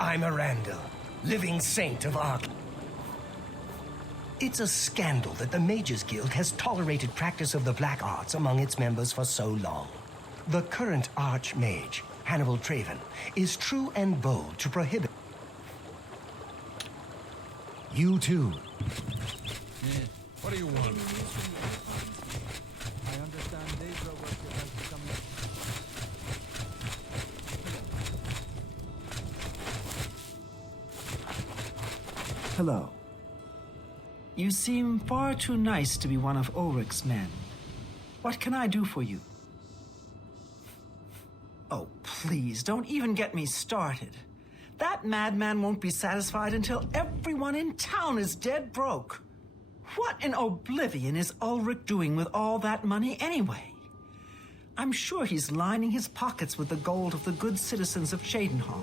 I'm Arandel, living saint of Ark. It's a scandal that the Mages Guild has tolerated practice of the black arts among its members for so long. The current Archmage, Hannibal Traven, is true and bold to prohibit. You too. What do you want? I understand Daedra was supposed to come in. Hello. You seem far too nice to be one of Ulrich's men. What can I do for you? Oh, please, don't even get me started. That madman won't be satisfied until everyone in town is dead broke. What in oblivion is Ulrich doing with all that money anyway? I'm sure he's lining his pockets with the gold of the good citizens of Cheydinhal.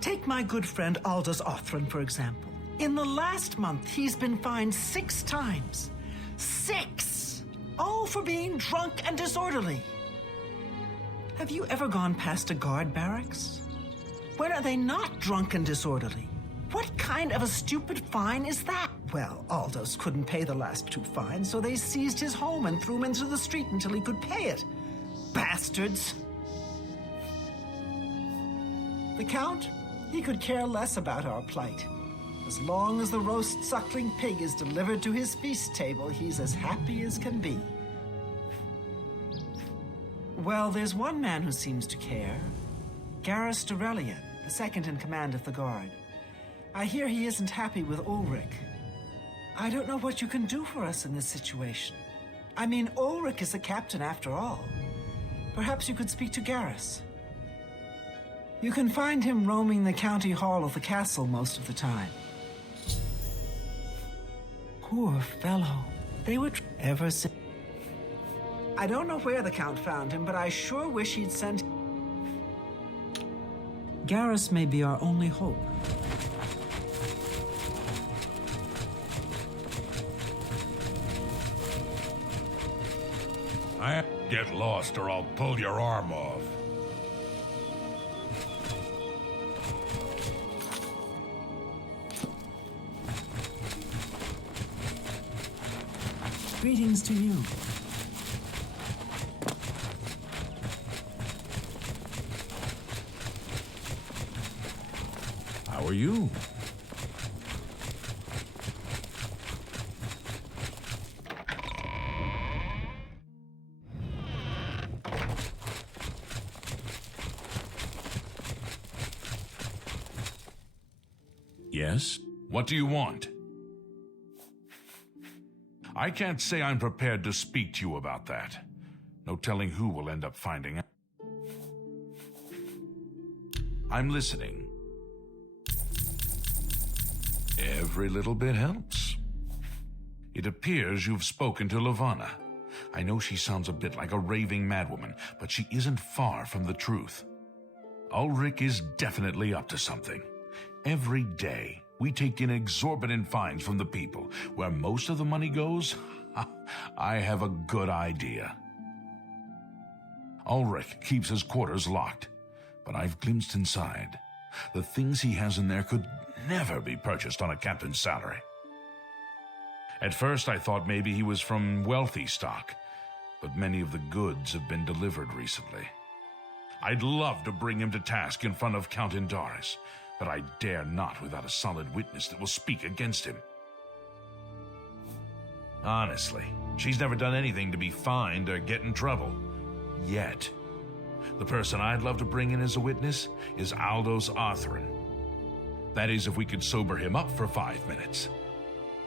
Take my good friend Aldous Othran, for example. In the last month, he's been fined 6 times. 6! All for being drunk and disorderly. Have you ever gone past a guard barracks? When are they not drunk and disorderly? What kind of a stupid fine is that? Well, Aldous couldn't pay the last 2 fines, so they seized his home and threw him into the street until he could pay it. Bastards! The Count? He could care less about our plight. As long as the roast suckling pig is delivered to his feast table, he's as happy as can be. Well, there's one man who seems to care. Garrus Dorelian, the second in command of the guard. I hear he isn't happy with Ulrich. I don't know what you can do for us in this situation. I mean, Ulrich is the captain after all. Perhaps you could speak to Garrus. You can find him roaming the county hall of the castle most of the time. Poor fellow. They were ever since. I don't know where the Count found him, but I sure wish he'd sent. Garrus may be our only hope. Get lost or I'll pull your arm off. Greetings to you. How are you? Yes? What do you want? I can't say I'm prepared to speak to you about that. No telling who will end up finding out. I'm listening. Every little bit helps. It appears you've spoken to Lavanna. I know she sounds a bit like a raving madwoman, but she isn't far from the truth. Ulrich is definitely up to something. Every day, we take in exorbitant fines from the people. Where most of the money goes, I have a good idea. Ulrich keeps his quarters locked, but I've glimpsed inside. The things he has in there could never be purchased on a captain's salary. At first, I thought maybe he was from wealthy stock, but many of the goods have been delivered recently. I'd love to bring him to task in front of Count Indaris, but I dare not without a solid witness that will speak against him. Honestly, she's never done anything to be fined or get in trouble. Yet. The person I'd love to bring in as a witness is Aldous Othran. That is, if we could sober him up for 5 minutes.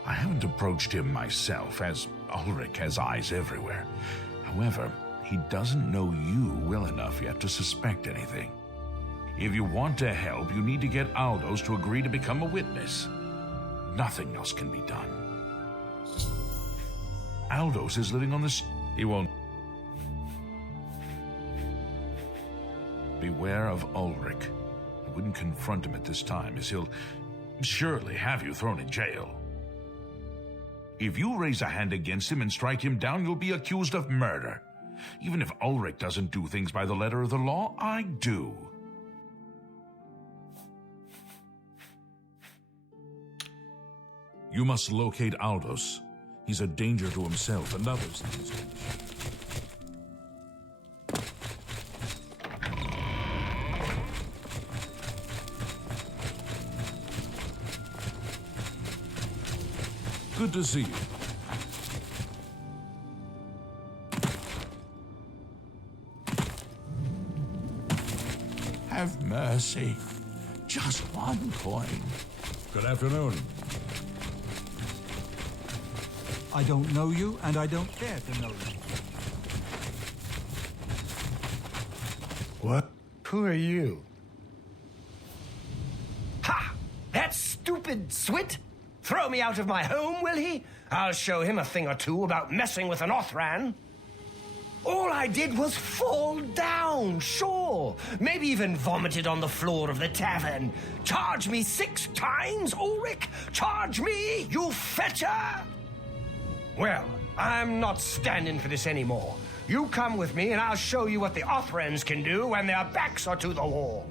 I haven't approached him myself, as Ulrich has eyes everywhere. However, he doesn't know you well enough yet to suspect anything. If you want to help, you need to get Aldous to agree to become a witness. Nothing else can be done. Aldous is living on the He won't. Beware of Ulrich. I wouldn't confront him at this time, as he'll surely have you thrown in jail. If you raise a hand against him and strike him down, you'll be accused of murder. Even if Ulrich doesn't do things by the letter of the law, I do. You must locate Aldous. He's a danger to himself and others in his condition. Good to see you. Have mercy. Just one coin. Good afternoon. I don't know you, and I don't care to know you. What? Who are you? Ha! That stupid Swit! Throw me out of my home, will he? I'll show him a thing or two about messing with an Othran. All I did was fall down, sure. Maybe even vomited on the floor of the tavern. Charge me 6 times, Ulrich? Charge me, you fetcher! Well, I'm not standing for this anymore. You come with me and I'll show you what the Othrans can do when their backs are to the wall.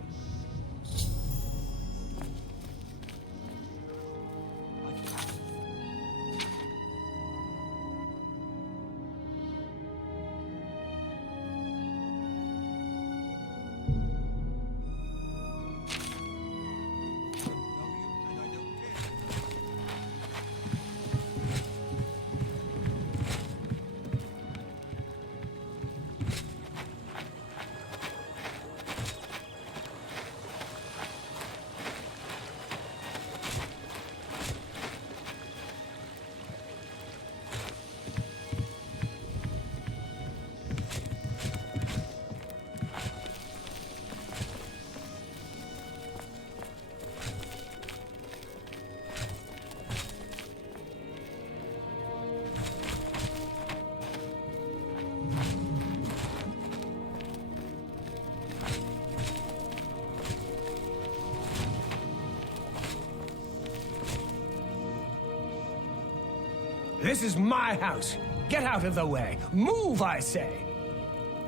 This is my house. Get out of the way. Move, I say.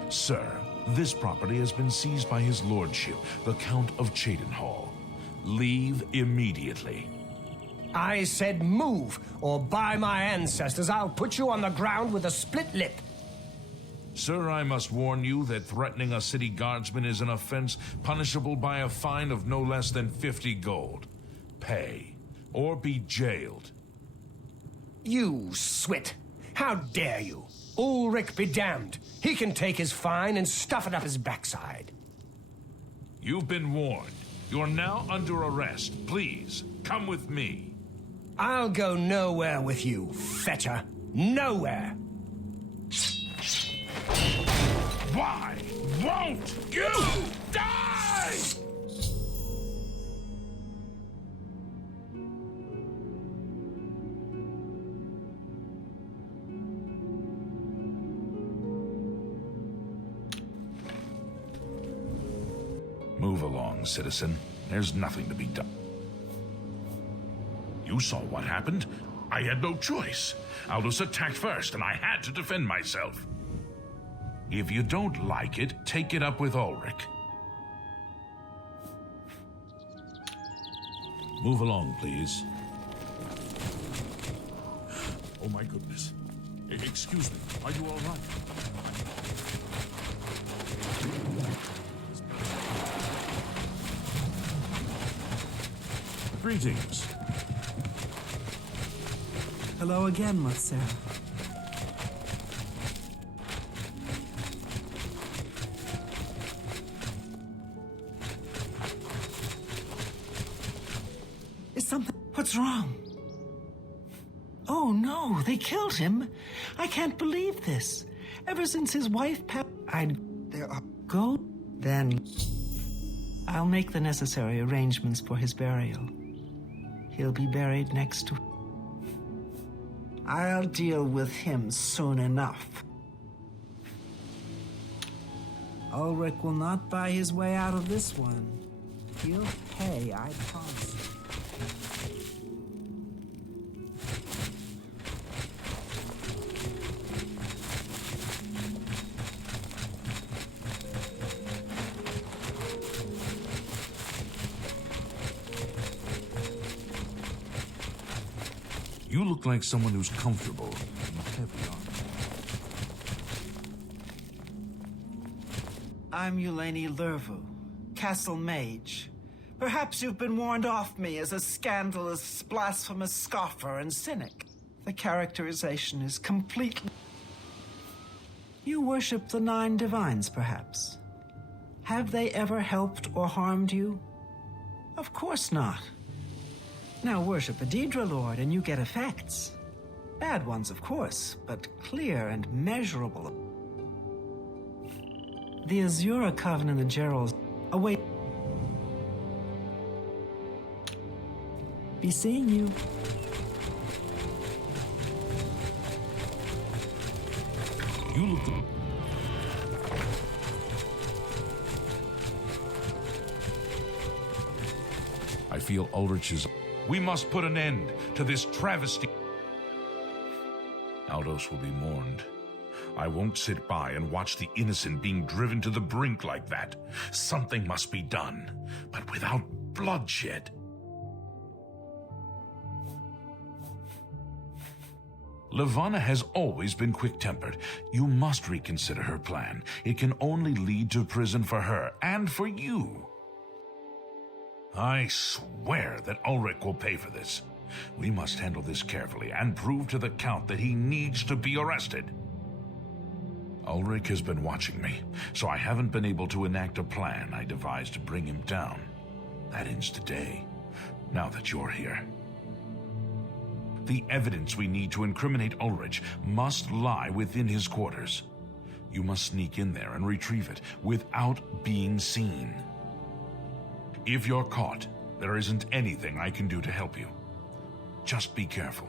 Sir, this property has been seized by his lordship, the Count of Cheydinhal. Leave immediately. I said move, or by my ancestors, I'll put you on the ground with a split lip. Sir, I must warn you that threatening a city guardsman is an offense punishable by a fine of no less than 50 gold. Pay, or be jailed. You Swit! How dare you? Ulrich be damned. He can take his fine and stuff it up his backside. You've been warned. You're now under arrest. Please, come with me. I'll go nowhere with you, fetcher. Nowhere. Why won't you die? Move along, citizen. There's nothing to be done. You saw what happened. I had no choice. Aldous attacked first, and I had to defend myself. If you don't like it, take it up with Ulrich. Move along, please. Oh, my goodness. Excuse me. Are you all right? Greetings. Hello again, Monsieur. Is something... What's wrong? Oh, no, they killed him. I can't believe this. Ever since his wife passed... Go? Then... I'll make the necessary arrangements for his burial. He'll be buried next to... I'll deal with him soon enough. Ulrich will not buy his way out of this one. He'll pay, I promise. You look like someone who's comfortable in heavy armor. I'm Eulaine Lervu, Castle Mage. Perhaps you've been warned off me as a scandalous, blasphemous scoffer and cynic. The characterization is completely... You worship the 9 divines, perhaps? Have they ever helped or harmed you? Of course not. Now worship a Daedra Lord and you get effects. Bad ones, of course, but clear and measurable. The Azura Coven and the Gerals await... Be seeing you. You look... I feel Ulrich's... We must put an end to this travesty. Aldos will be mourned. I won't sit by and watch the innocent being driven to the brink like that. Something must be done, but without bloodshed. Levana has always been quick-tempered. You must reconsider her plan. It can only lead to prison for her and for you. I swear that Ulrich will pay for this. We must handle this carefully and prove to the Count that he needs to be arrested. Ulrich has been watching me, so I haven't been able to enact a plan I devised to bring him down. That ends today, now that you're here. The evidence we need to incriminate Ulrich must lie within his quarters. You must sneak in there and retrieve it without being seen. If you're caught, there isn't anything I can do to help you. Just be careful.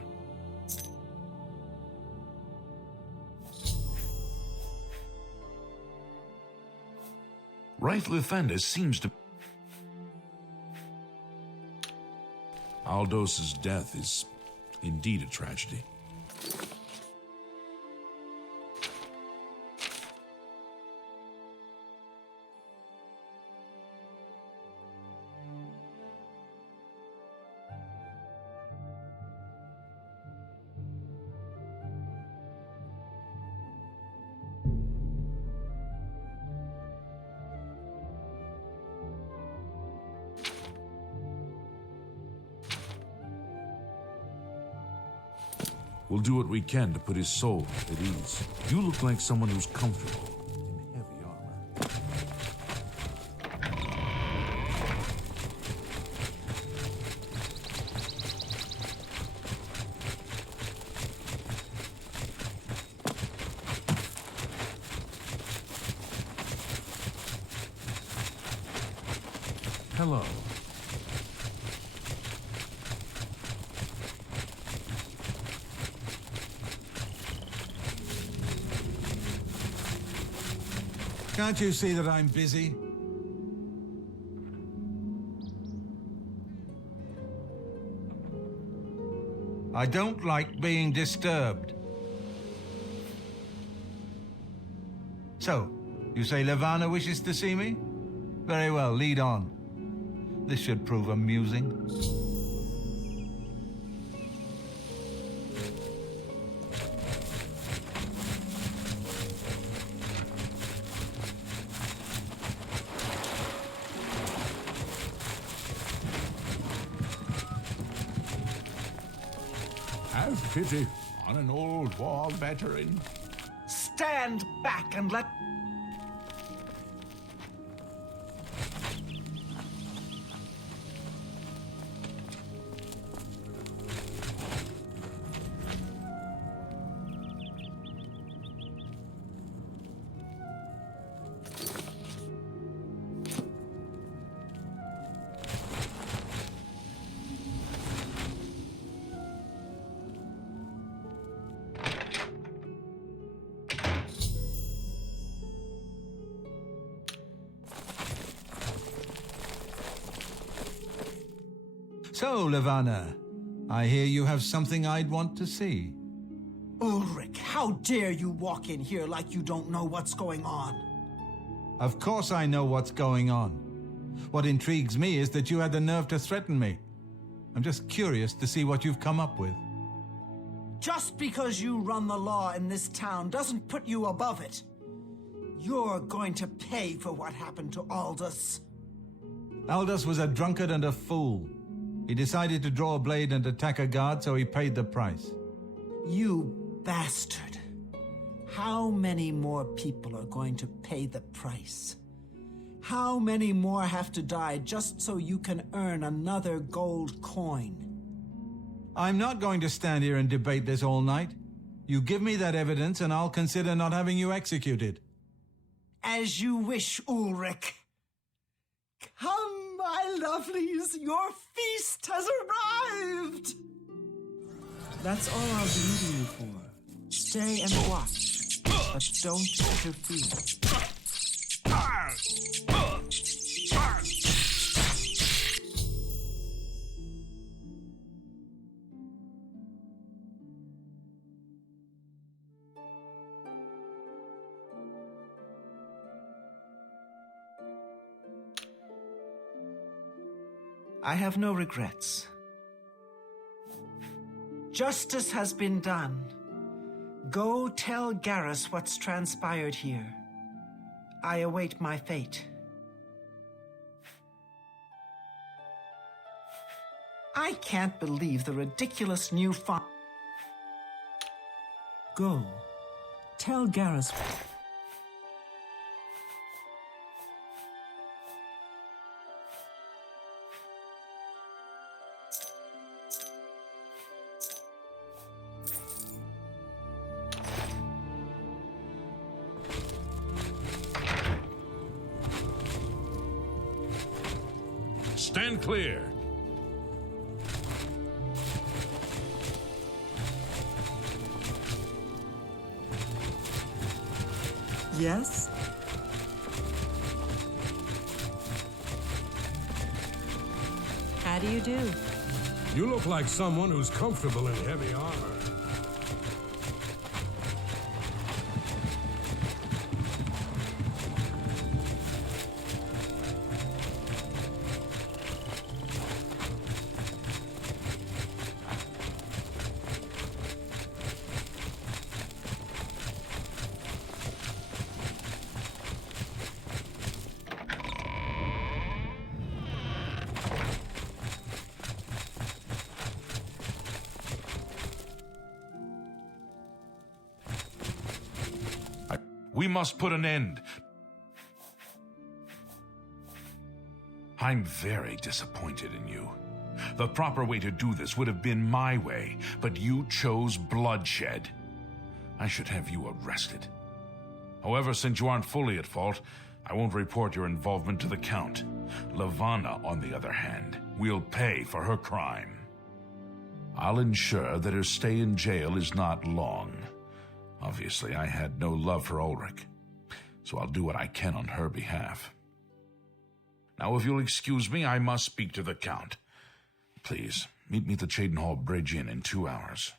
Raith Lefendis seems to... Aldos's death is indeed a tragedy. We'll do what we can to put his soul at ease. You look like someone who's comfortable in heavy armor. Hello. Can't you see that I'm busy? I don't like being disturbed. So, you say Levana wishes to see me? Very well, lead on. This should prove amusing. Have pity on an old war veteran. Stand back and let... So, Levana, I hear you have something I'd want to see. Ulrich, how dare you walk in here like you don't know what's going on? Of course I know what's going on. What intrigues me is that you had the nerve to threaten me. I'm just curious to see what you've come up with. Just because you run the law in this town doesn't put you above it. You're going to pay for what happened to Aldous. Aldous was a drunkard and a fool. He decided to draw a blade and attack a guard, so he paid the price. You bastard. How many more people are going to pay the price? How many more have to die just so you can earn another gold coin? I'm not going to stand here and debate this all night. You give me that evidence and I'll consider not having you executed. As you wish, Ulrich. Come, my lovelies, your feast has arrived! That's all I'll be needing you for. Stay and watch, but don't interfere. I have no regrets. Justice has been done. Go tell Garrus what's transpired here. I await my fate. I can't believe the ridiculous new Go. Tell Garrus. Stand clear. Yes? How do you do? You look like someone who's comfortable in heavy armor. We must put an end. I'm very disappointed in you. The proper way to do this would have been my way, but you chose bloodshed. I should have you arrested. However, since you aren't fully at fault, I won't report your involvement to the Count. Levana, on the other hand, will pay for her crime. I'll ensure that her stay in jail is not long. Obviously, I had no love for Ulrich, so I'll do what I can on her behalf. Now, if you'll excuse me, I must speak to the Count. Please, meet me at the Cheydinhall Bridge Inn in 2 hours.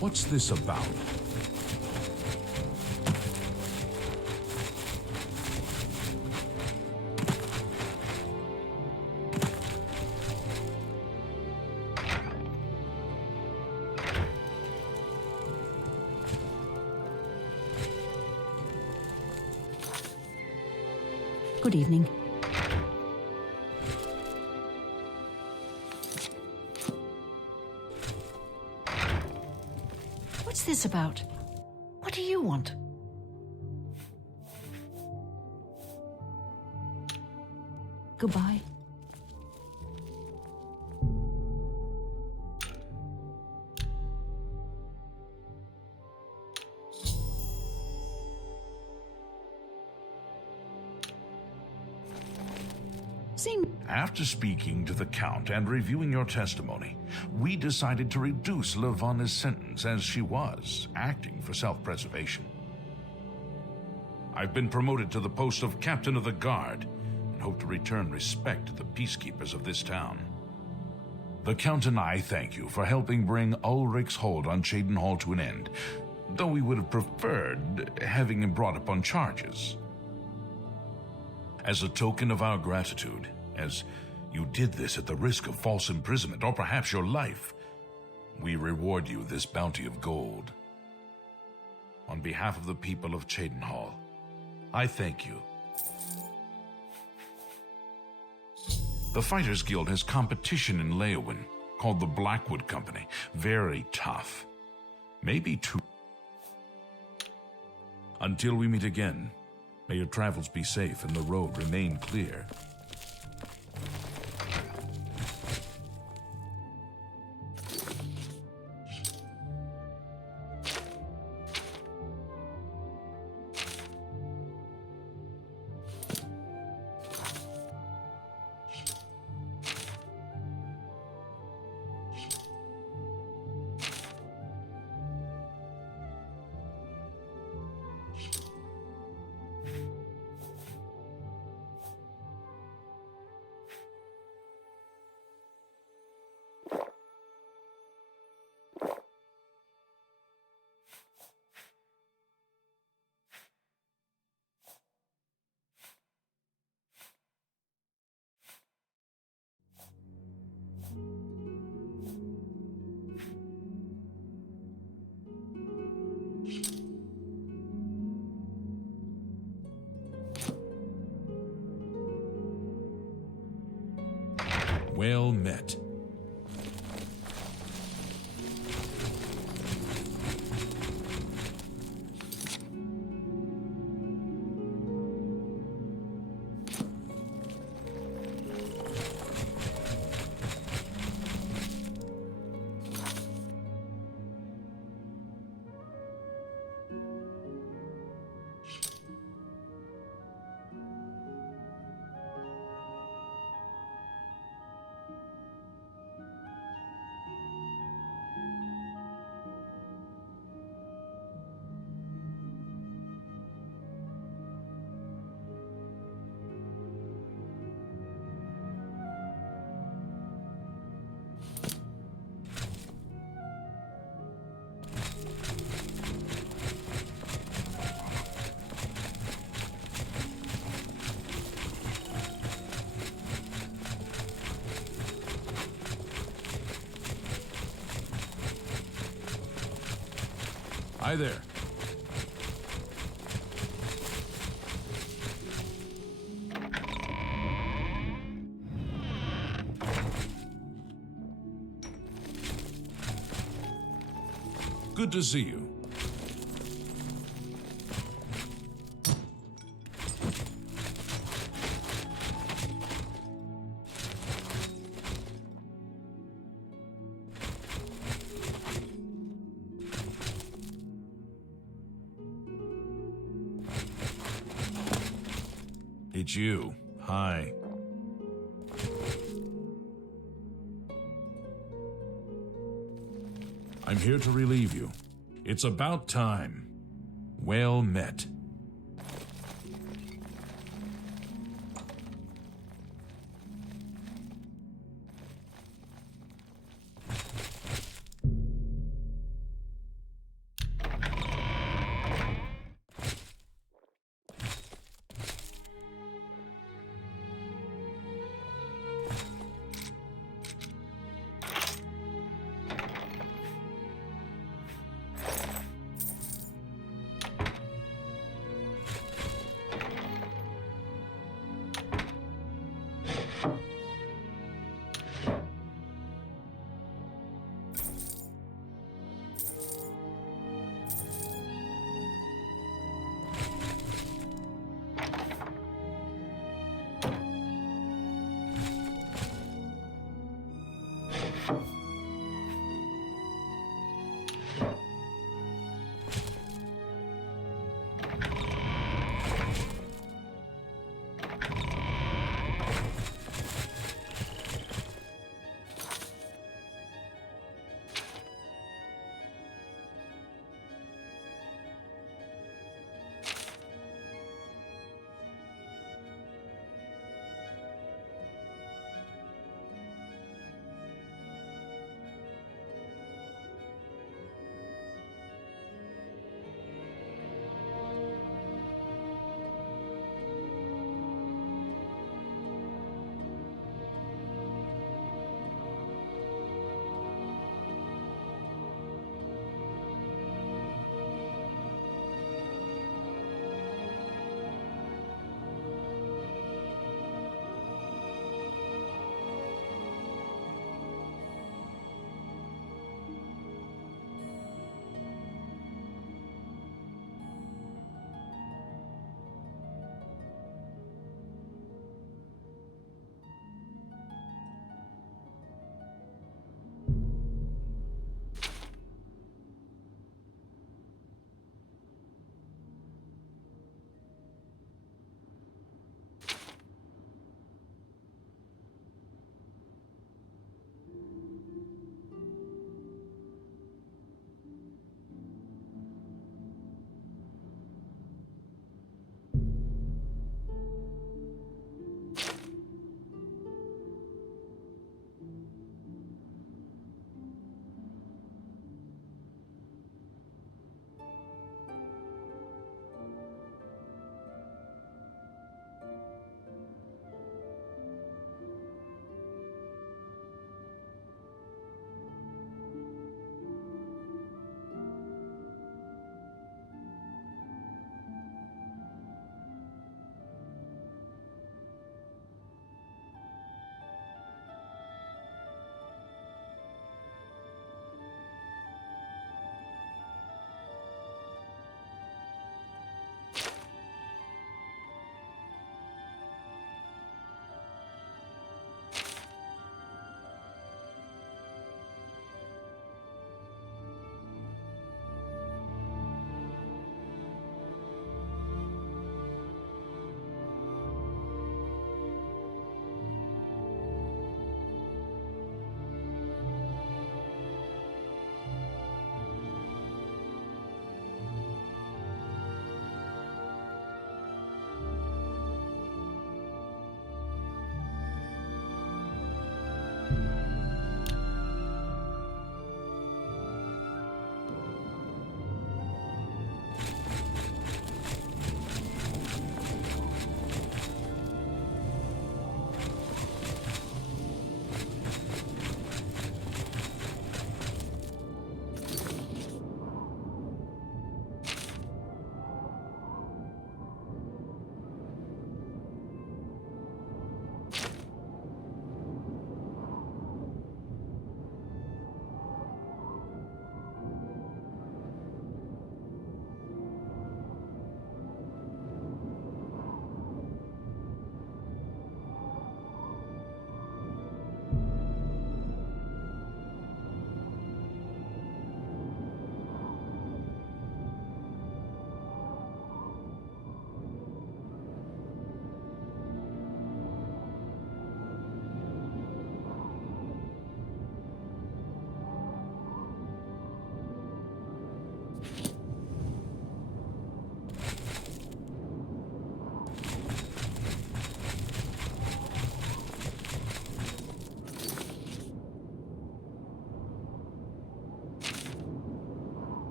What's this about? Good evening. What's this about? What do you want? Goodbye. After speaking to the Count and reviewing your testimony, we decided to reduce Levana's sentence as she was acting for self-preservation. I've been promoted to the post of Captain of the Guard, and hope to return respect to the peacekeepers of this town. The Count and I thank you for helping bring Ulrich's hold on Cheydinhal to an end, though we would have preferred having him brought up on charges. As a token of our gratitude, as you did this at the risk of false imprisonment or perhaps your life, we reward you this bounty of gold. On behalf of the people of Cheydinhal, I thank you. The Fighters Guild has competition in Leowyn called the Blackwood Company. Very tough. Maybe too. Until we meet again, may your travels be safe and the road remain clear. Well met. Hi there. Good to see you. It's you. Hi. I'm here to relieve you. It's about time. Well met.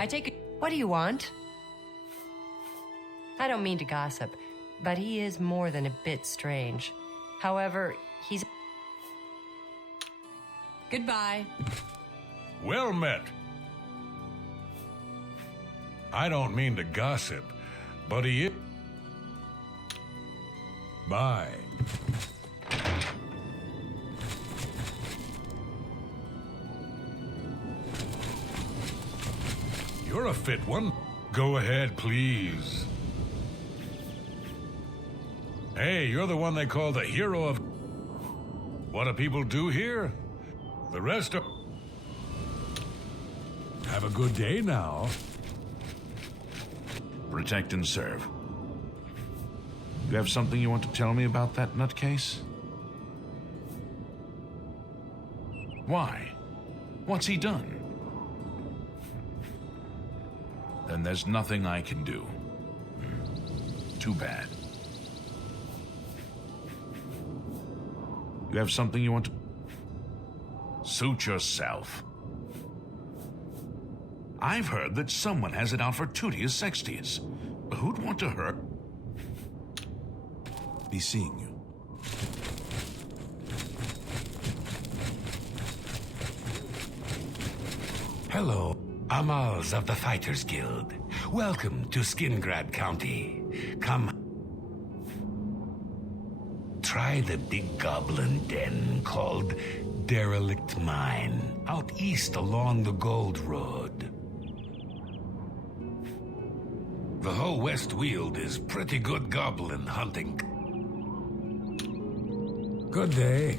I take it. What do you want? I don't mean to gossip, but he is more than a bit strange. However, he's... Goodbye. Well met. I don't mean to gossip, but he is... Bye. You're a fit one. Go ahead, please. Hey, you're the one they call the hero of... What do people do here? The rest are... Have a good day now. Protect and serve. You have something you want to tell me about that nutcase? Why? What's he done? Then there's nothing I can do. Too bad. You have something you want to... Suit yourself. I've heard that someone has it out for Tutius Sextius. Who'd want to hurt? Be seeing you. Hello, Amals of the Fighters Guild. Welcome to Skingrad County. Come. Try the big goblin den called Derelict Mine, out east along the Gold Road. The whole West Weald is pretty good goblin hunting. Good day.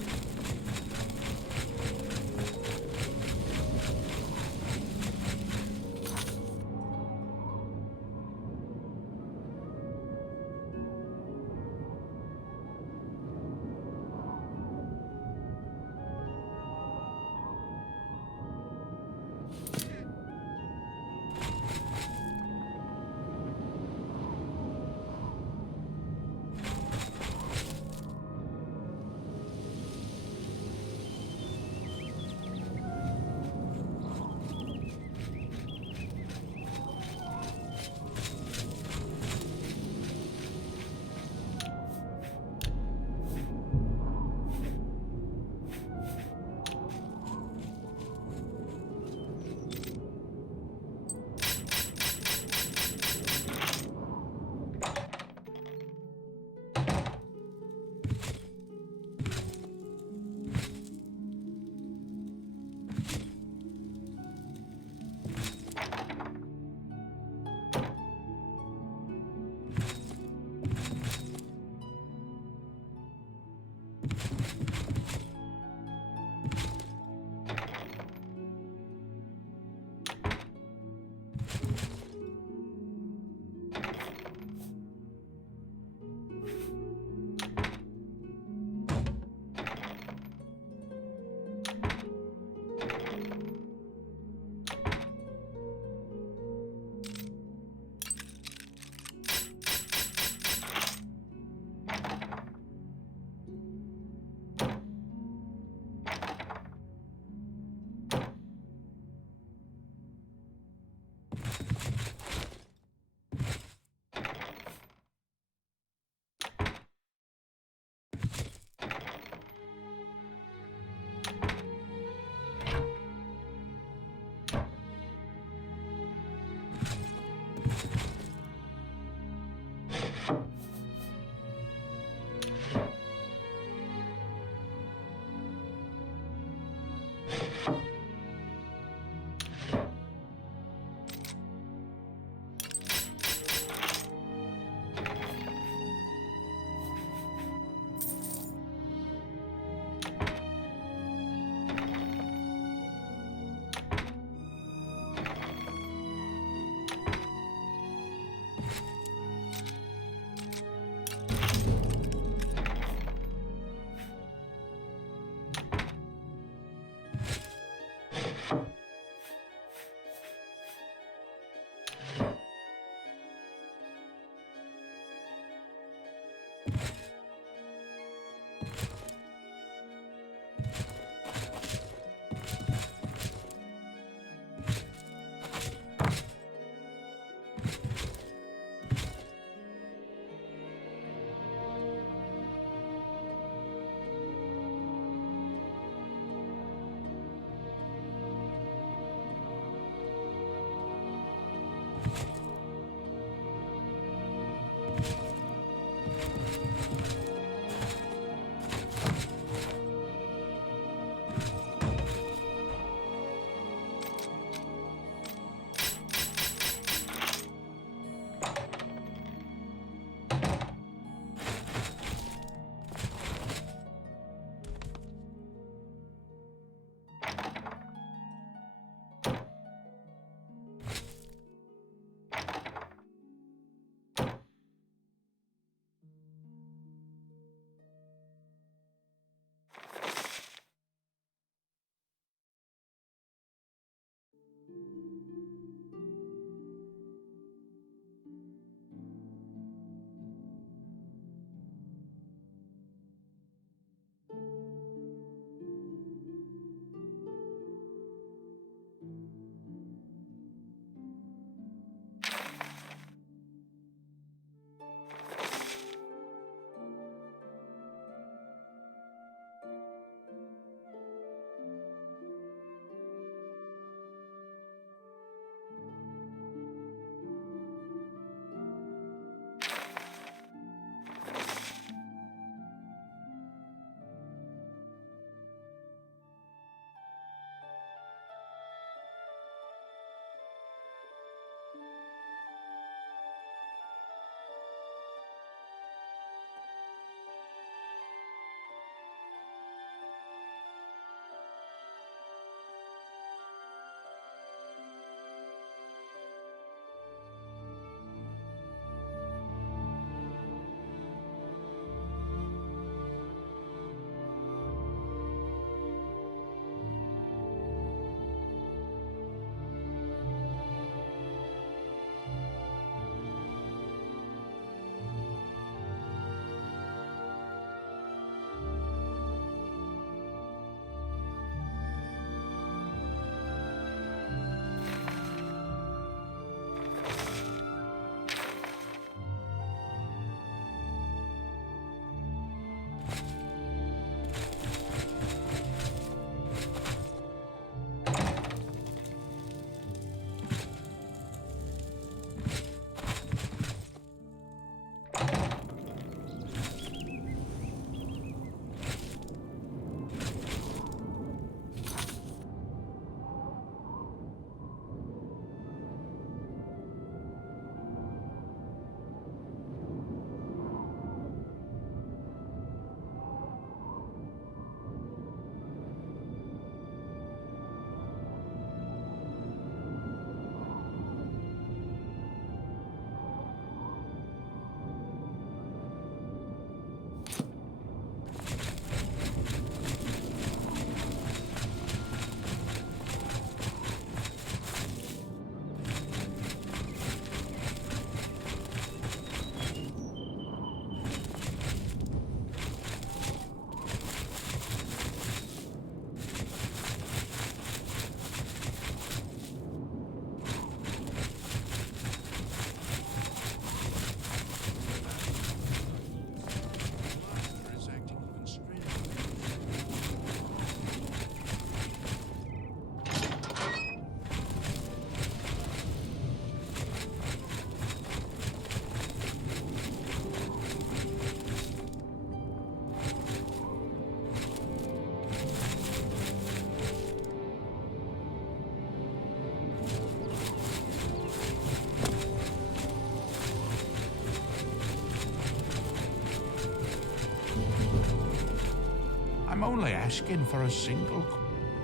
I'm only asking for a single.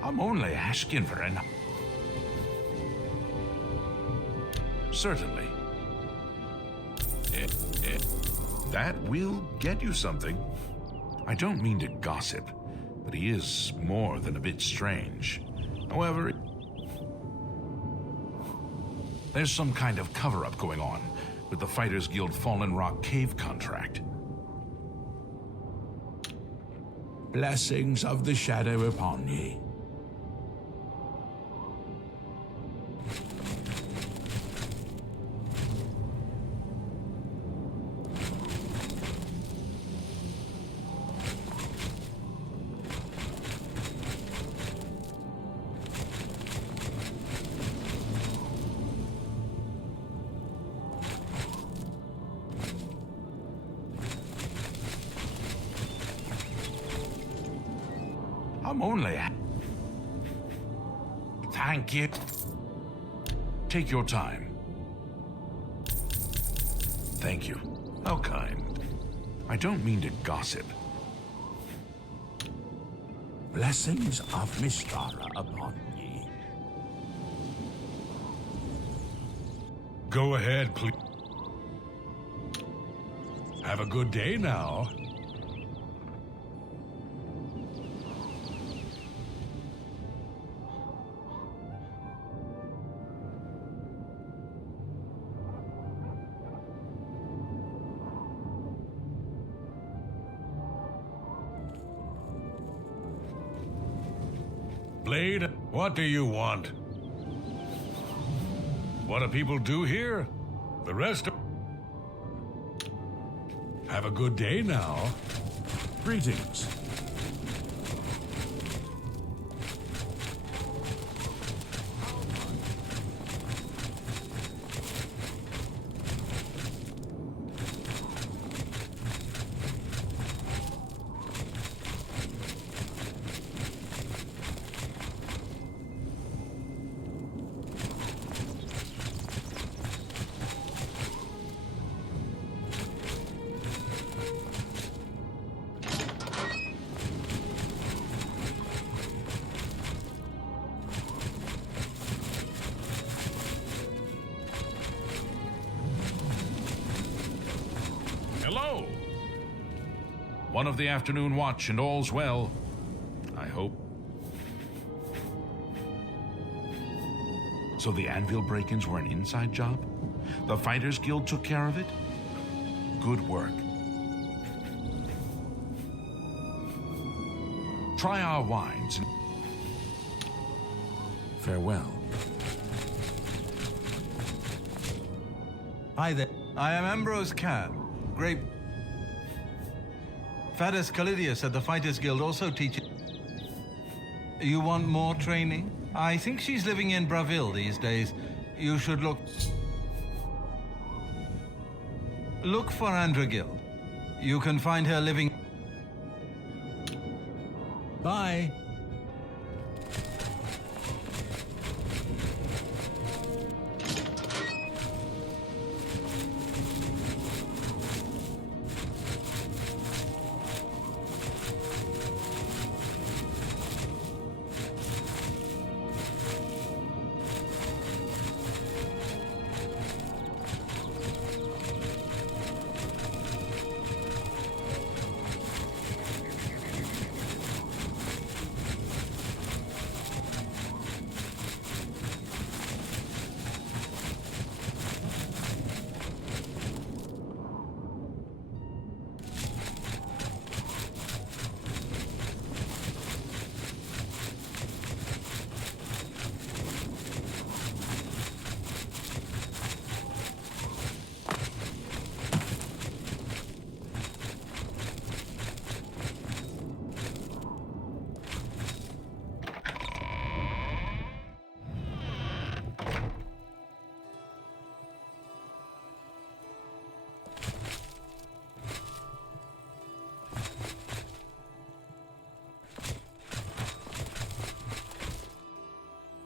I'm only asking for an. Certainly. That will get you something. I don't mean to gossip, but he is more than a bit strange. However, there's some kind of cover-up going on with the Fighters Guild Fallen Rock Cave contract. Blessings of the shadow upon ye. I'm only. Thank you. Take your time. Thank you. How kind. I don't mean to gossip. Blessings of Mistara upon ye. Go ahead, please. Have a good day now. Blade, what do you want? What do people do here? The rest of... Have a good day now. Greetings. Hello. One of the afternoon watch and all's well. I hope. So the anvil break-ins were an inside job? The Fighters Guild took care of it? Good work. Try our wines. Farewell. Hi there. I am Ambrose Can. Great. Fadus Calidia said the Fighters Guild also teaches. You want more training? I think she's living in Braville these days. You should look for Andragil. You can find her living. Bye.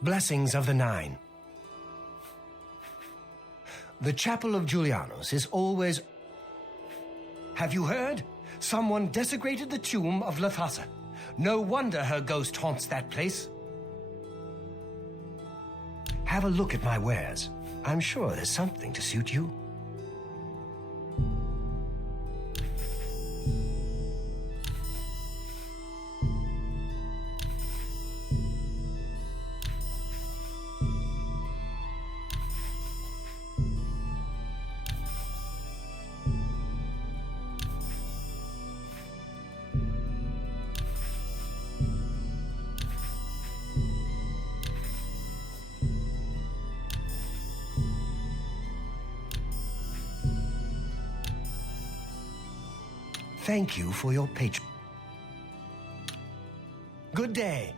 Blessings of the Nine. The Chapel of Julianos is always... Have you heard? Someone desecrated the tomb of Lathasa. No wonder her ghost haunts that place. Have a look at my wares. I'm sure there's something to suit you. Thank you for your patron. Good day.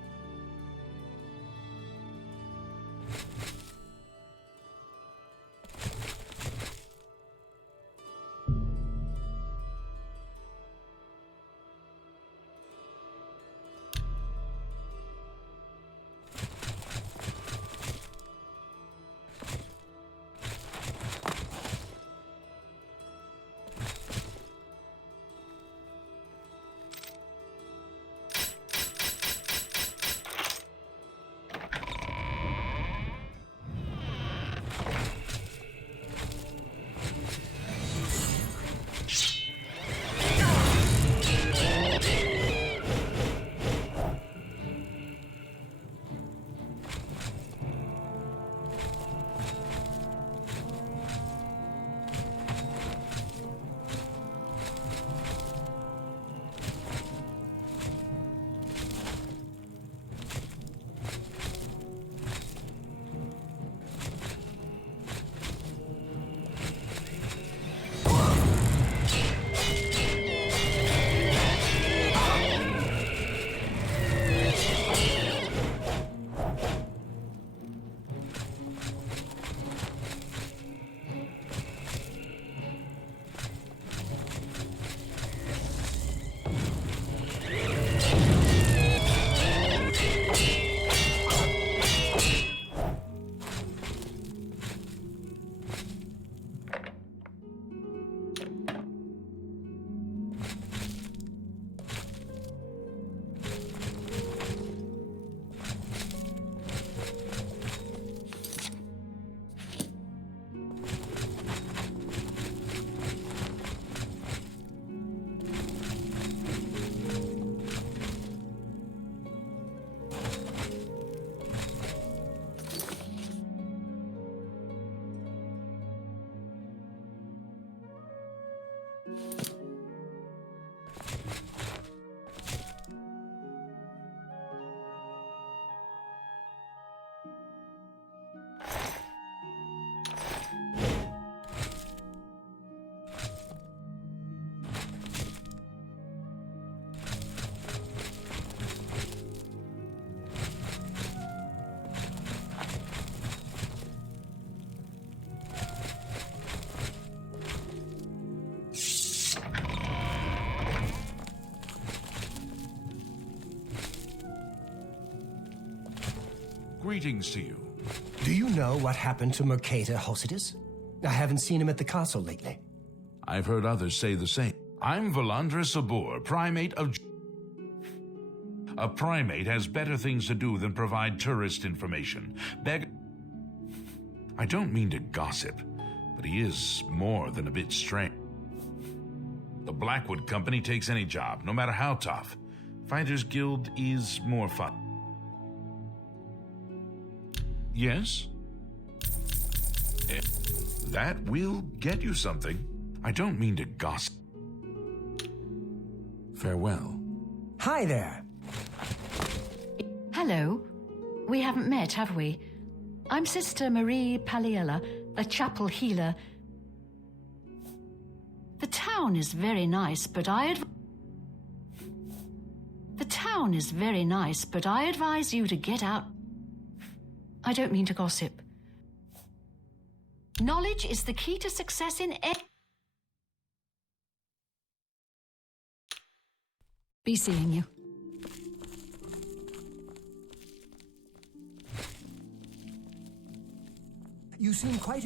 Greetings to you. Do you know what happened to Mercator Hosidus? I haven't seen him at the castle lately. I've heard others say the same. I'm Valandra Sabur, primate of... A primate has better things to do than provide tourist information. I don't mean to gossip, but he is more than a bit strange. The Blackwood Company takes any job, no matter how tough. Fighters Guild is more fun. Yes? That will get you something. I don't mean to gossip. Farewell. Hi there. Hello. We haven't met, have we? I'm Sister Marie Paliella, a chapel healer. The town is very nice, but I advise you to get out. I don't mean to gossip. Knowledge is the key to success in Be seeing you. You seem quite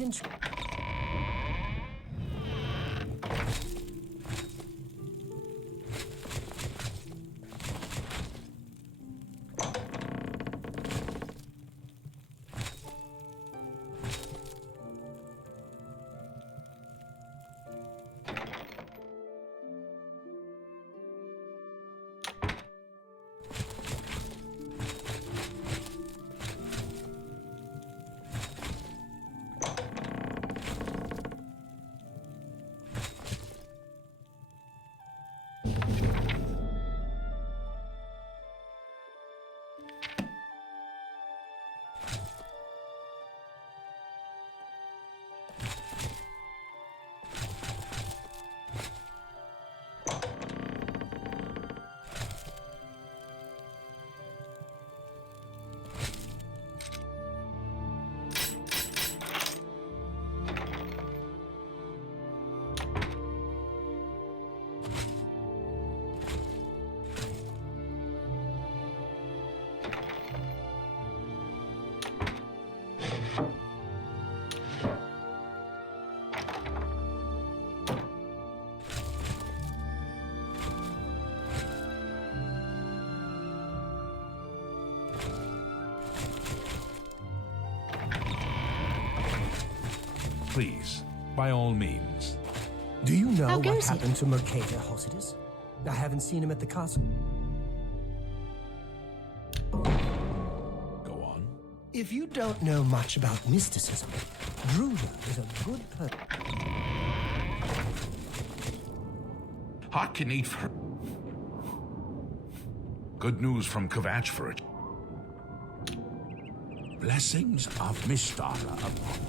please, by all means. Do you know How what goes it? happened to Mercator Hosidus? I haven't seen him at the castle. Go on. If you don't know much about mysticism, Druda is a good person. Hot can eat for... Good news from Kvatch for it. Blessings of Mistara upon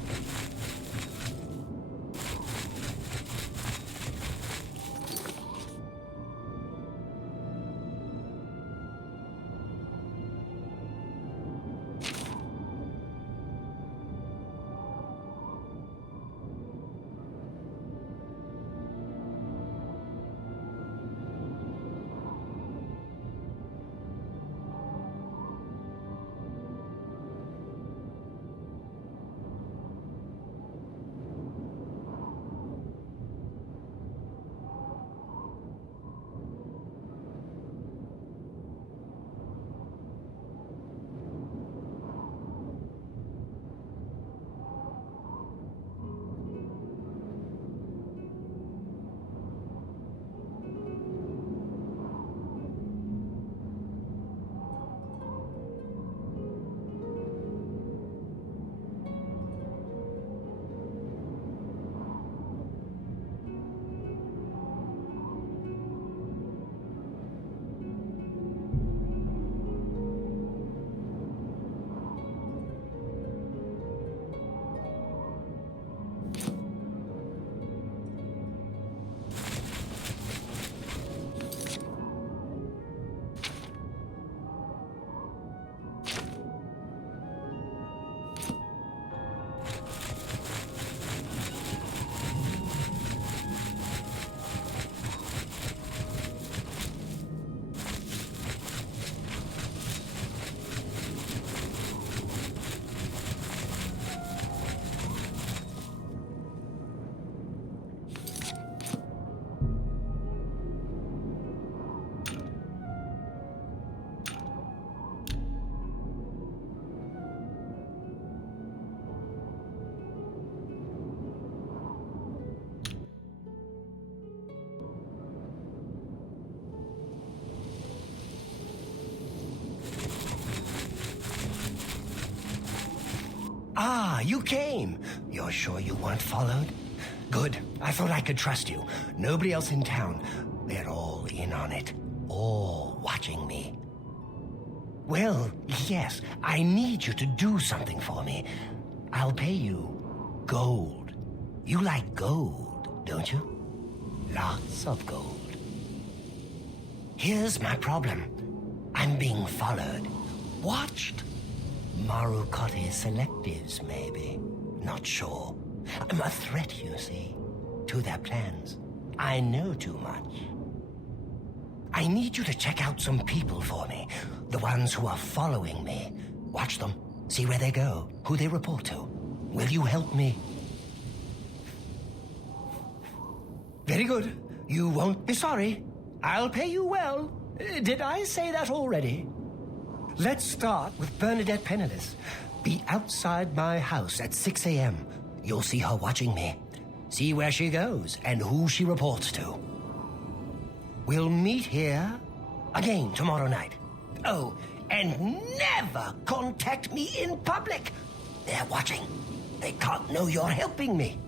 Ah, you came. You're sure you weren't followed? Good. I thought I could trust you. Nobody else in town. They're all in on it. All watching me. Well, yes, I need you to do something for me. I'll pay you gold. You like gold, don't you? Lots of gold. Here's my problem. I'm being followed. Watched. Marukote selectives, maybe. Not sure. I'm a threat, you see, to their plans. I know too much. I need you to check out some people for me. The ones who are following me. Watch them. See where they go. Who they report to. Will you help me? Very good. You won't be sorry. I'll pay you well. Did I say that already? Let's start with Bernadette Penniless. Be outside my house at 6 a.m. You'll see her watching me. See where she goes and who she reports to. We'll meet here again tomorrow night. Oh, and never contact me in public. They're watching. They can't know you're helping me.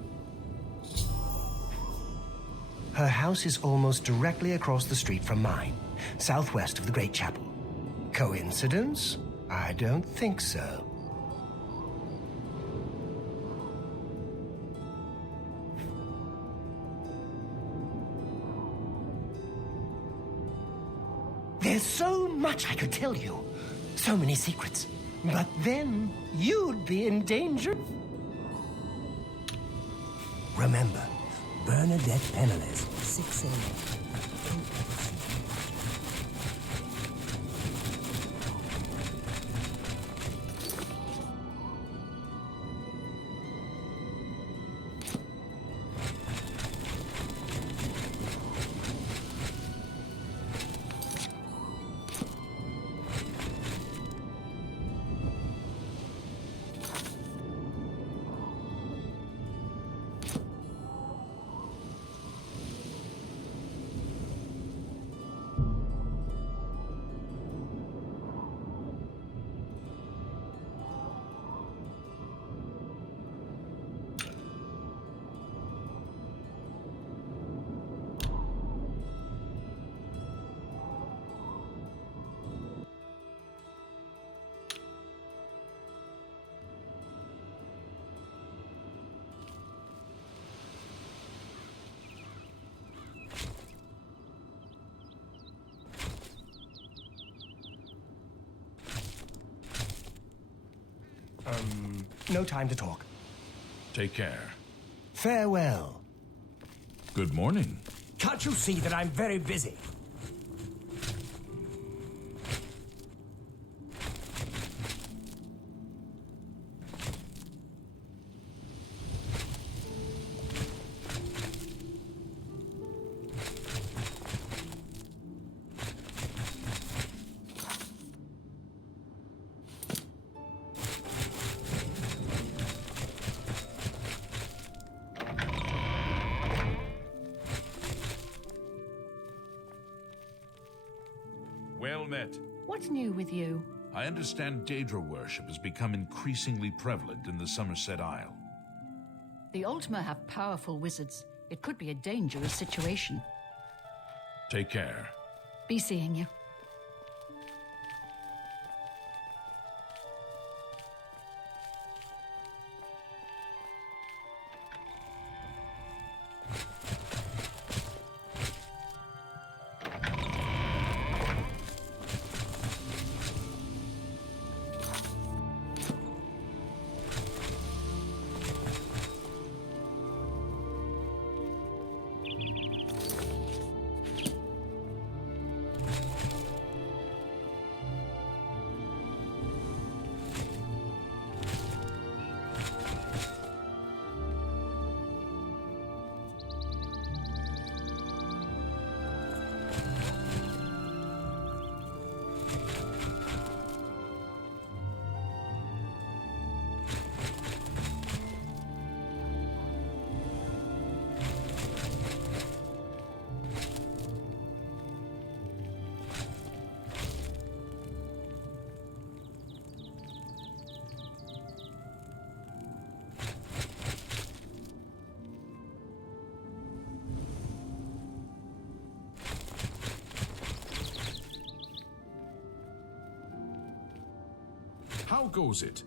Her house is almost directly across the street from mine, southwest of the Great Chapel. Coincidence? I don't think so. There's so much I could tell you. So many secrets. But then you'd be in danger. Remember, Bernadette Penniless, 6 a.m. no time to talk. Take care. Farewell. Good morning. Can't you see that I'm very busy? Well met. What's new with you? I understand Daedra worship has become increasingly prevalent in the Somerset Isle. The Ultima have powerful wizards. It could be a dangerous situation. Take care. Be seeing you. How goes it?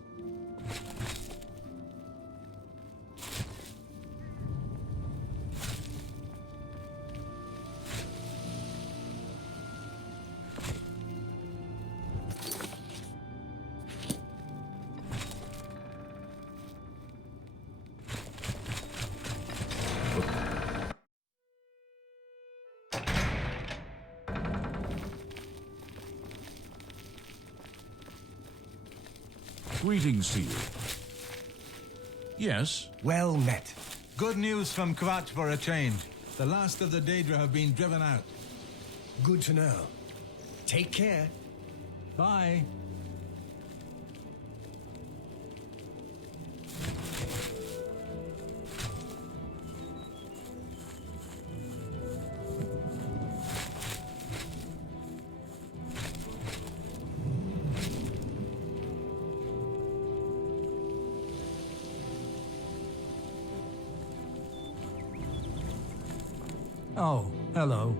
Greetings to you. Yes? Well met. Good news from Kvatch for a change. The last of the Daedra have been driven out. Good to know. Take care. Bye. Oh, hello.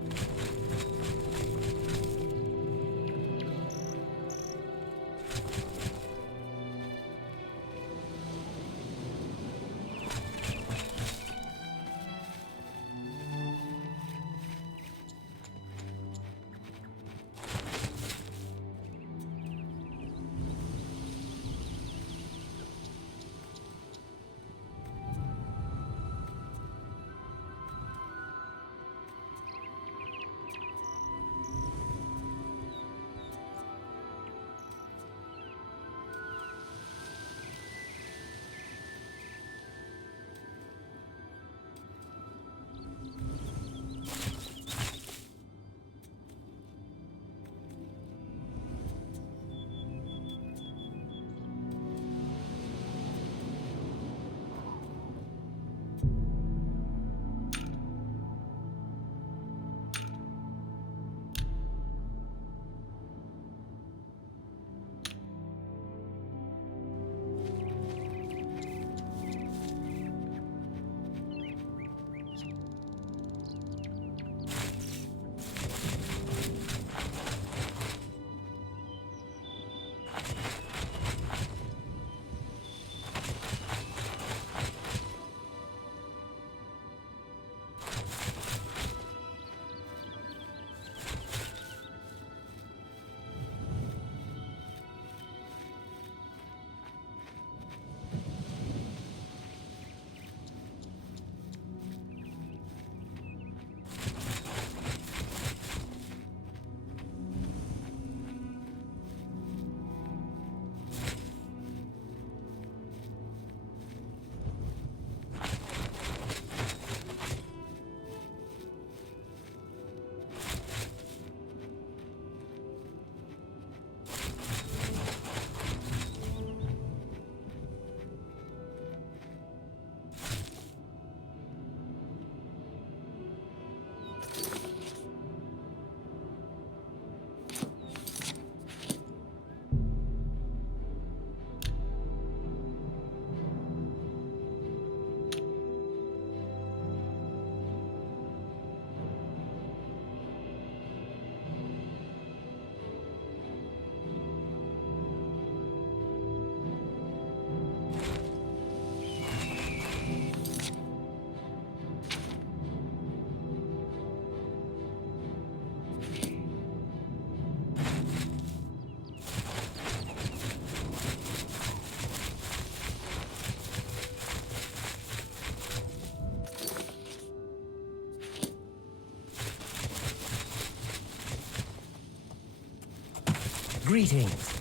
Greetings.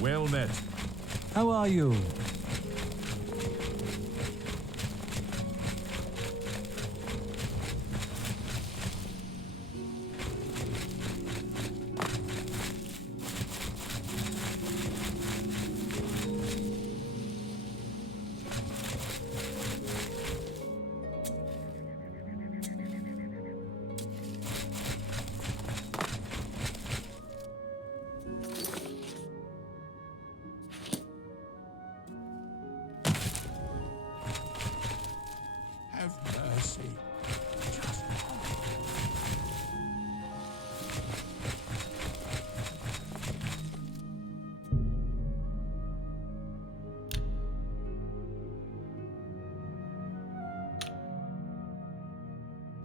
Well met. How are you? Have mercy. Just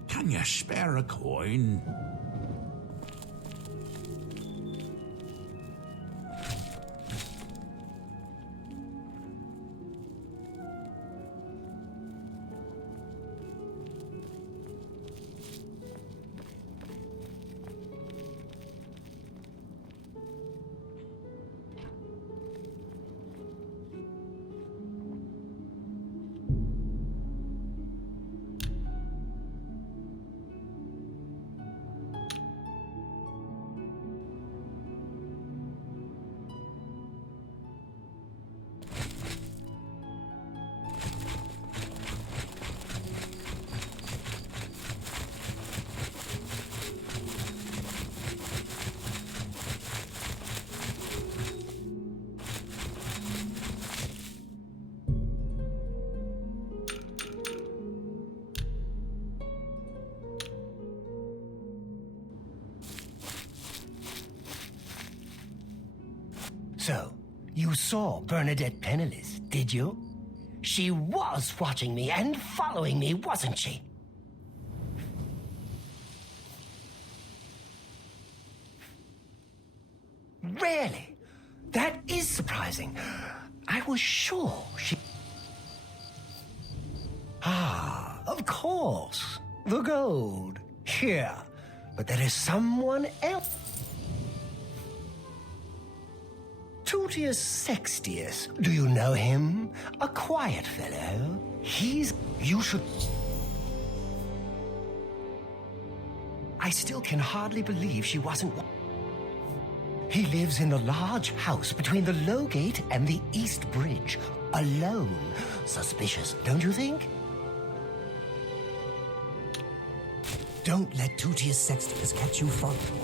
can you spare a coin? So, you saw Bernadette penniless, did you? She was watching me and following me, wasn't she? Really? That is surprising. I was sure she... Ah, of course. The gold. Here. But there is someone else. Tutius Sextius. Do you know him? A quiet fellow. You should... I still can hardly believe she wasn't... He lives in the large house between the Low Gate and the East Bridge. Alone. Suspicious, don't you think? Don't let Tutius Sextius catch you following.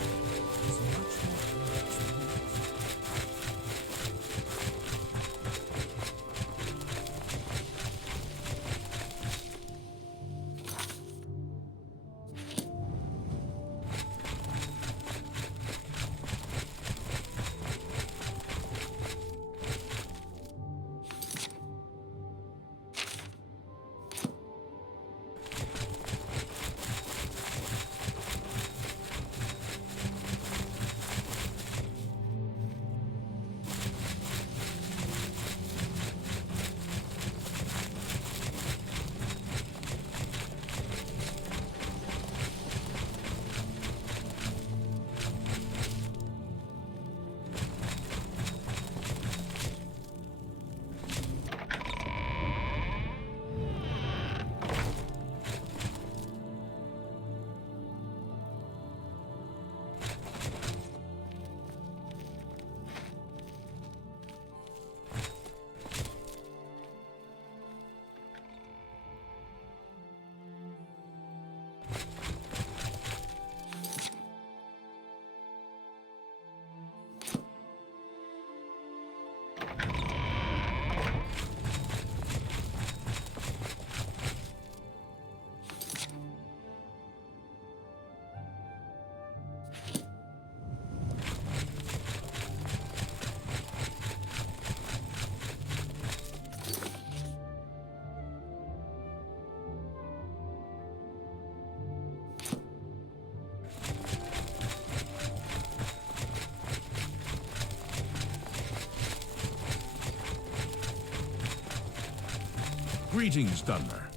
Greetings, Dunmer.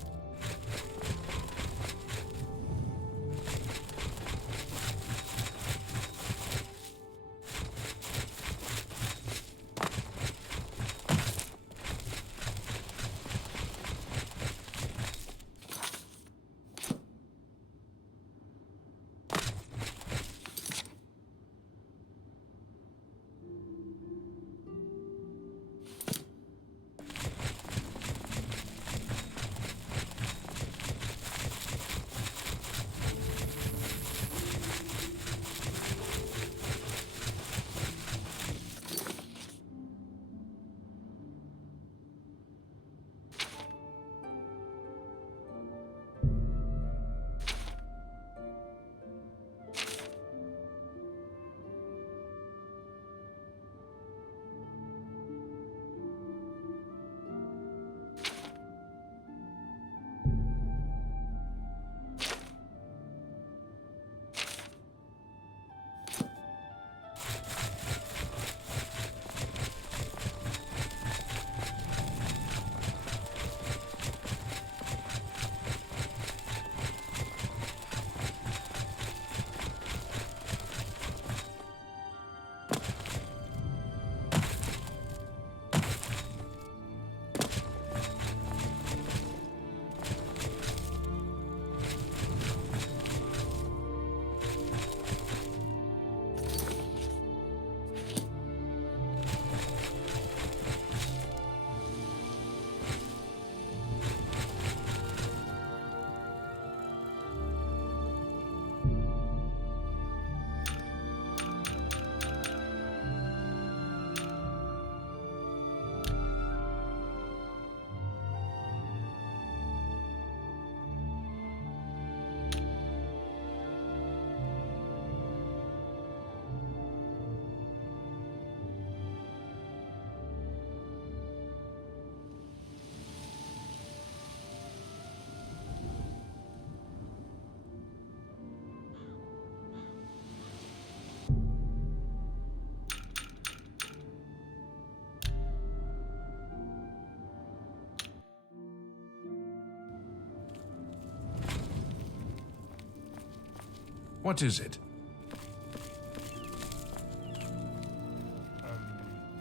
What is it?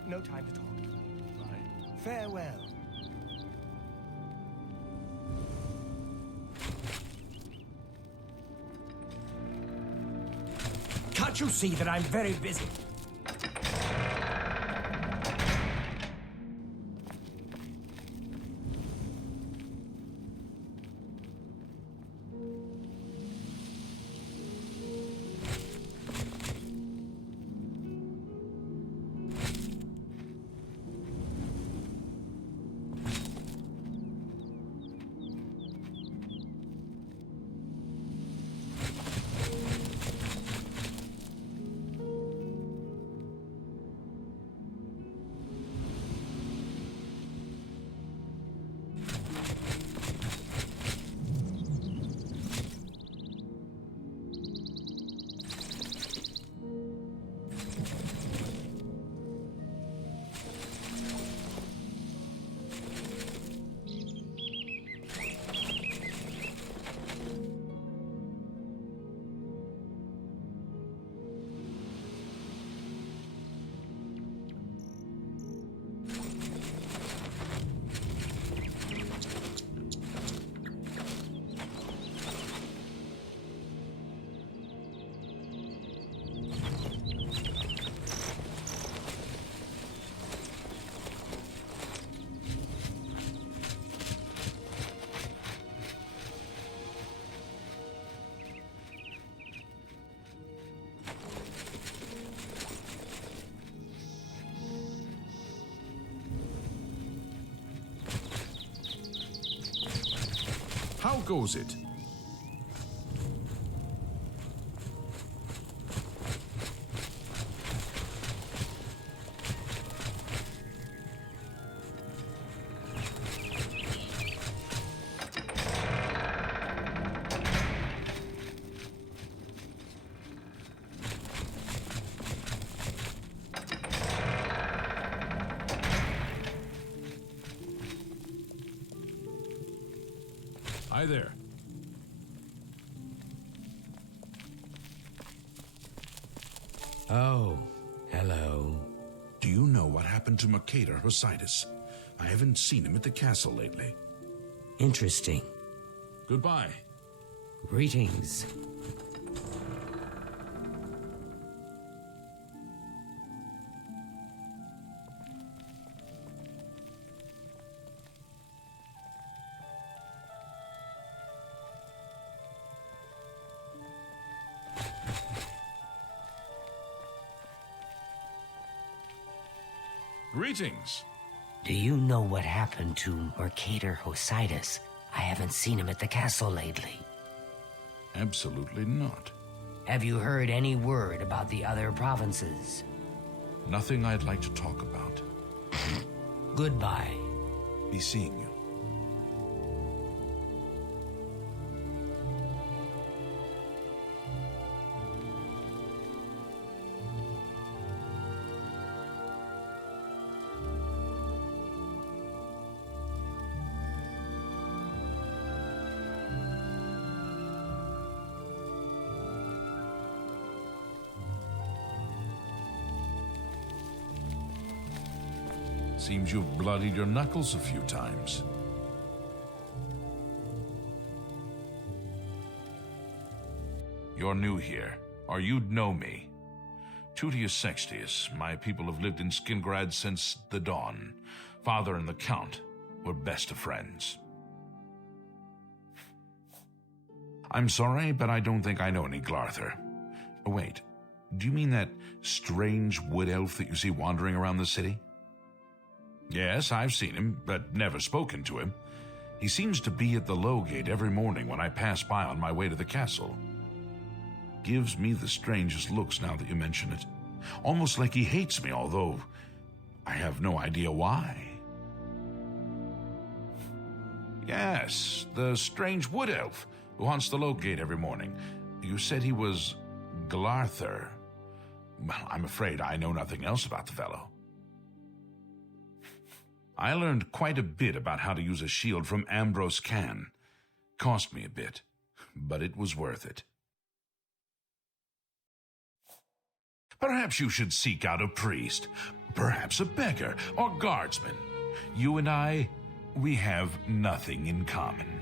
No time to talk. Farewell. Can't you see that I'm very busy? How goes it? Hi there. Oh, hello. Do you know what happened to Mercator Hositis? I haven't seen him at the castle lately. Interesting. Goodbye. Greetings. Greetings. Do you know what happened to Mercator Hositis? I haven't seen him at the castle lately. Absolutely not. Have you heard any word about the other provinces? Nothing I'd like to talk about. Goodbye. Be seeing you. Seems you've bloodied your knuckles a few times. You're new here, or you'd know me. Tutius Sextius, my people have lived in Skingrad since the dawn. Father and the Count were best of friends. I'm sorry, but I don't think I know any Glarther. Oh, wait, do you mean that strange wood elf that you see wandering around the city? Yes, I've seen him, but never spoken to him. He seems to be at the Low Gate every morning when I pass by on my way to the castle. Gives me the strangest looks now that you mention it. Almost like he hates me, although I have no idea why. Yes, the strange wood elf who haunts the Low Gate every morning. You said he was Glarther. Well, I'm afraid I know nothing else about the fellow. I learned quite a bit about how to use a shield from Ambrose Can. Cost me a bit, but it was worth it. Perhaps you should seek out a priest, perhaps a beggar or guardsman. You and I, we have nothing in common.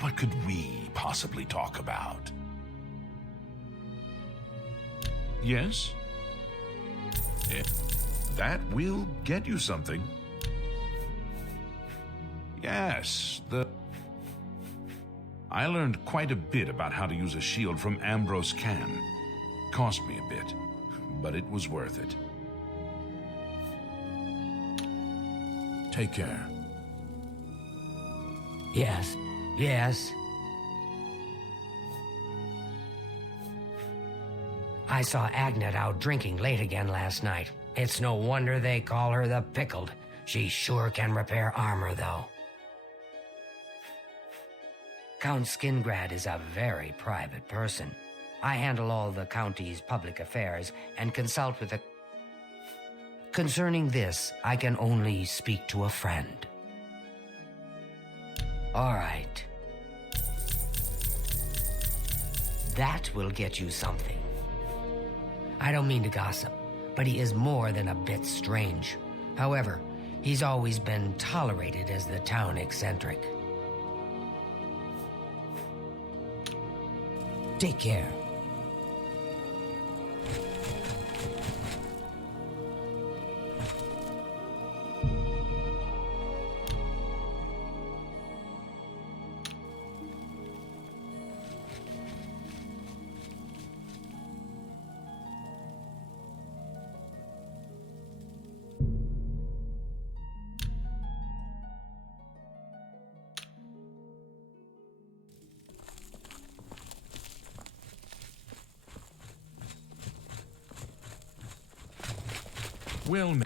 What could we possibly talk about? Yes? That will get you something. Yes, I learned quite a bit about how to use a shield from Ambrose Can. Cost me a bit, but it was worth it. Take care. Yes, yes. I saw Agnet out drinking late again last night. It's no wonder they call her the Pickled. She sure can repair armor, though. Count Skingrad is a very private person. I handle all the county's public affairs and consult with the... Concerning this, I can only speak to a friend. All right. That will get you something. I don't mean to gossip, but he is more than a bit strange. However, he's always been tolerated as the town eccentric. Take care. Well,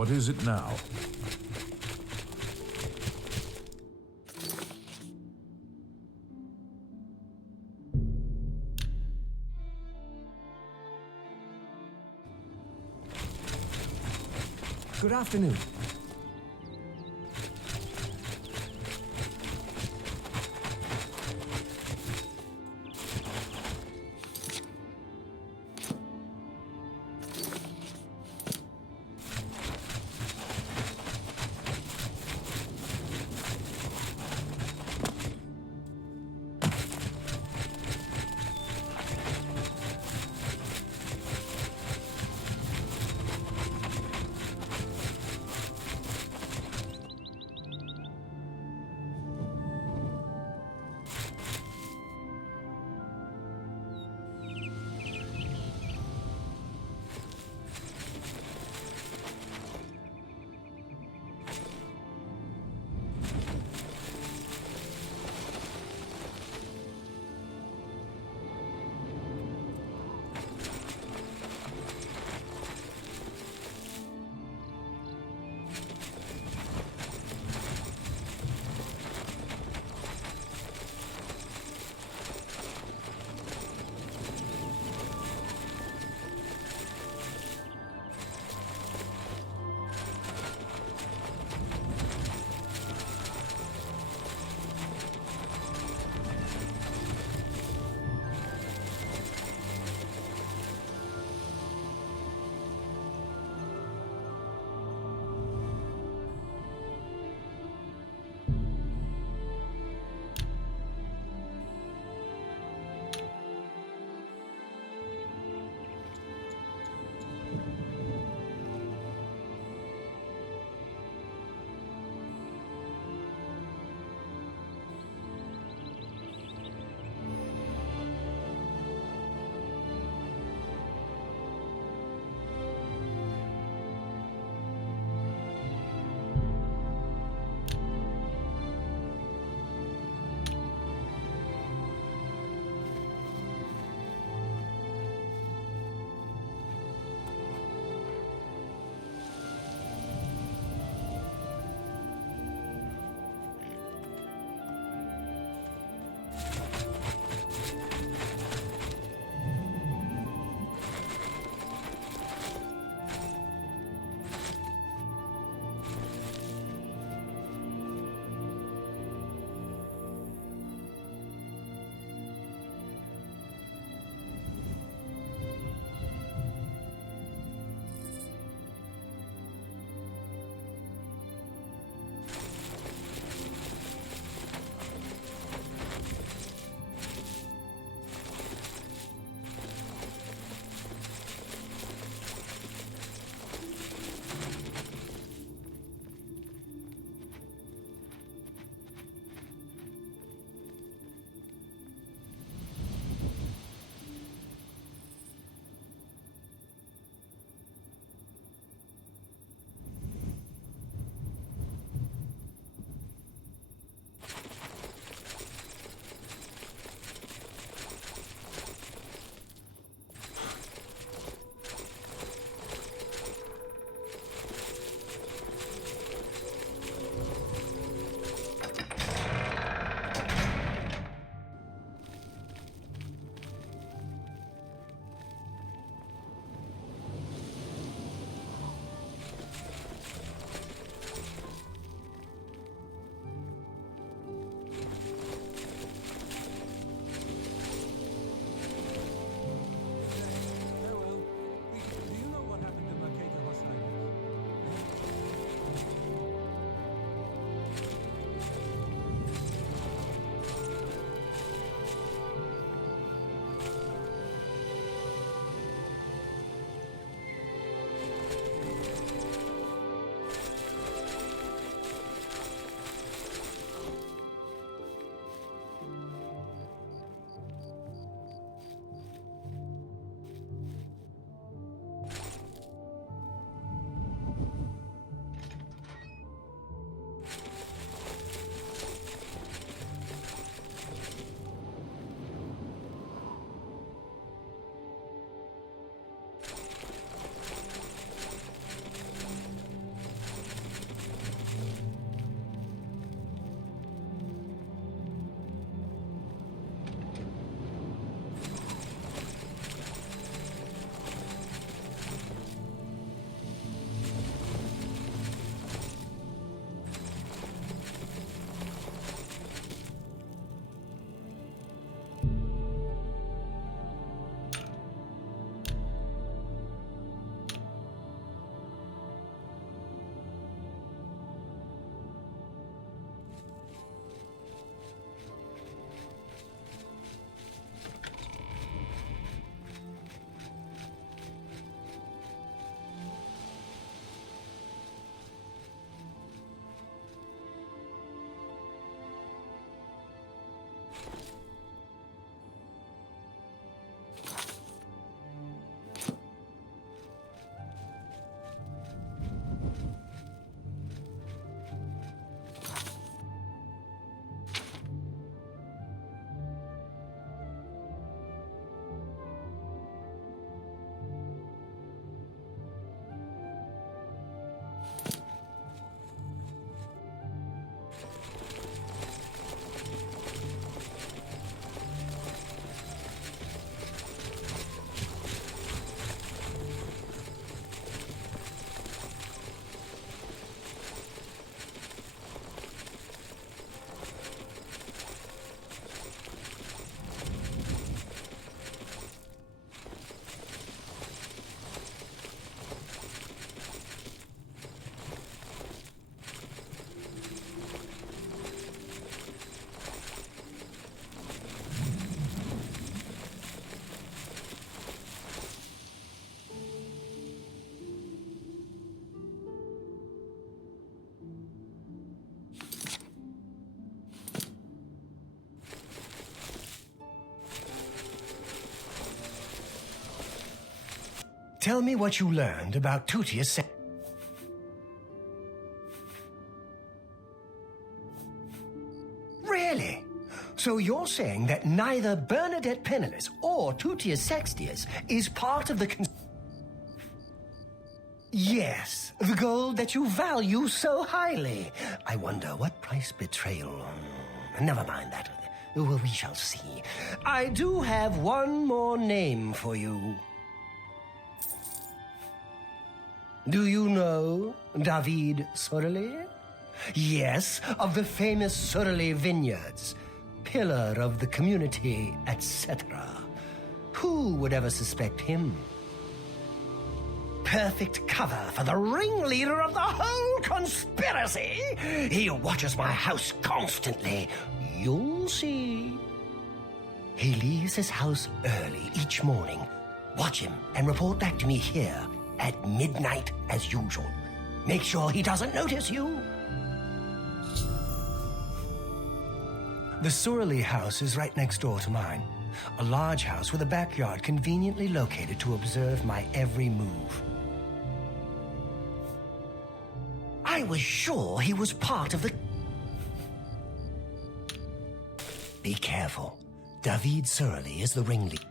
What is it now? Good afternoon. Tell me what you learned about Tutius. Really? So you're saying that neither Bernadette Penniless or Tutius Sextius is part of the Yes, the gold that you value so highly. I wonder what price betrayal... Never mind that. Well, we shall see. I do have one more name for you. Do you know David Sorelli? Yes, of the famous Sorelli vineyards. Pillar of the community, etc. Who would ever suspect him? Perfect cover for the ringleader of the whole conspiracy. He watches my house constantly. You'll see. He leaves his house early each morning. Watch him and report back to me here at midnight as usual. Make sure he doesn't notice you. The Sorelli house is right next door to mine. A large house with a backyard conveniently located to observe my every move. I was sure he was part of the... Be careful. David Sorelli is the ringleader.